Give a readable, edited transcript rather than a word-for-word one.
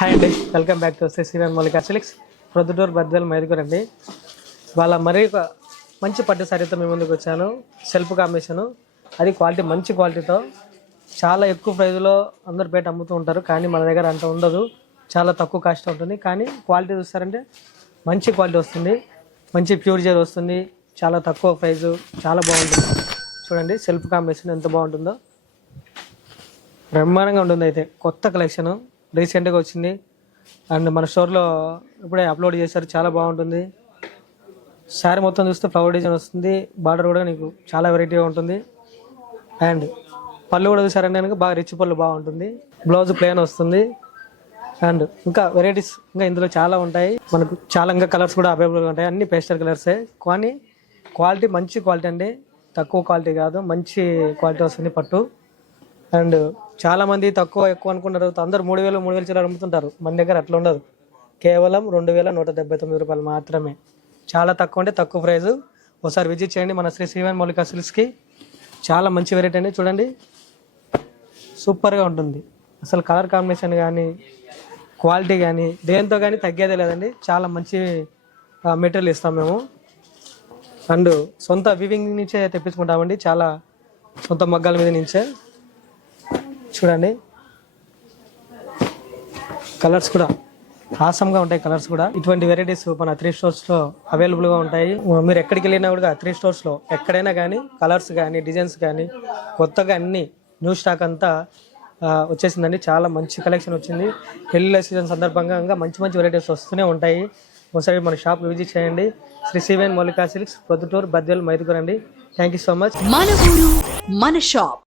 Hi అండి, welcome back to శ్రీవన్ మౌలిక silks, Proddatur Badvel మైదుగురు అండి. వాళ్ళ మరీ ఒక మంచి పట్టు సారీతో మీ ముందుకు వచ్చాను. సెల్ఫ్ కాంబినేషను, అది క్వాలిటీ, మంచి క్వాలిటీతో చాలా ఎక్కువ ప్రైజ్లో అందరు బయట అమ్ముతూ ఉంటారు. కానీ మన దగ్గర అంత ఉండదు, చాలా తక్కువ కాస్ట్ ఉంటుంది. కానీ క్వాలిటీ చూస్తారంటే మంచి క్వాలిటీ వస్తుంది, మంచి ప్యూర్ జెల్ వస్తుంది, చాలా తక్కువ ప్రైజు, చాలా బాగుంటుంది. చూడండి సెల్ఫ్ కాంబినేషన్ ఎంత బాగుంటుందో, బ్రహ్మాండంగా ఉంటుంది. అయితే కొత్త కలెక్షను రీసెంట్గా వచ్చింది అండ్ మన స్టోర్లో ఇప్పుడే అప్లోడ్ చేశారు, చాలా బాగుంటుంది. శారీ మొత్తం చూస్తే ఫ్లవర్ డిజైన్ వస్తుంది, బార్డర్ కూడా నీకు చాలా వెరైటీగా ఉంటుంది. అండ్ పళ్ళు కూడా చూసారంటే కనుక బాగా రిచ్ పళ్ళు బాగుంటుంది. బ్లౌజ్ ప్లెయిన్ వస్తుంది. అండ్ ఇంకా వెరైటీస్ ఇంకా ఇందులో చాలా ఉంటాయి. మనకు చాలా ఇంకా కలర్స్ కూడా అవైలబుల్గా ఉంటాయి, అన్ని పేస్టల్ కలర్సే. కానీ క్వాలిటీ మంచి క్వాలిటీ అండి, తక్కువ క్వాలిటీ కాదు, మంచి క్వాలిటీ వస్తుంది పట్టు. అండ్ చాలా మంది తక్కువ ఎక్కువ అనుకుంటారు, అందరు 3,000 చీరలు అమ్ముతుంటారు. మన దగ్గర అట్లా ఉండదు, కేవలం 2,179 రూపాయలు మాత్రమే. చాలా తక్కువ అంటే తక్కువ ప్రైజు. ఒకసారి విజిట్ చేయండి మన శ్రీవన్ మౌలిక సిల్క్స్కి. చాలా మంచి వెరైటీ అండి, చూడండి సూపర్గా ఉంటుంది. అసలు కలర్ కాంబినేషన్ కానీ క్వాలిటీ కానీ దేంతో కానీ తగ్గేదే లేదండి. చాలా మంచి మెటీరియల్ ఇస్తాం మేము. అండ్ సొంత వివింగ్ నుంచే తెప్పించుకుంటామండి, చాలా సొంత మగ్గాల మీద నుంచే. చూడండి కలర్స్ కూడా ఆసమ్గా ఉంటాయి. కలర్స్ కూడా ఇటువంటి వెరైటీస్ మన 3 స్టోర్స్లో అవైలబుల్గా ఉంటాయి. మీరు ఎక్కడికి వెళ్ళినా కూడా 3 స్టోర్స్లో ఎక్కడైనా కానీ కలర్స్ కానీ డిజైన్స్ కానీ కొత్తగా అన్ని న్యూ స్టాక్ అంతా వచ్చేసిందండి. చాలా మంచి కలెక్షన్ వచ్చింది. పెళ్ళిళ్ళ సీజన్ సందర్భంగా ఇంకా మంచి మంచి వెరైటీస్ వస్తూనే ఉంటాయి. ఒకసారి మన షాప్ విజిట్ చేయండి. శ్రీవన్ మౌలిక సిల్క్స్, ప్రొద్దుటూరు బద్వేల్ మైదుగురు అండి. Thank you so much. మన ఊరు మన షాప్.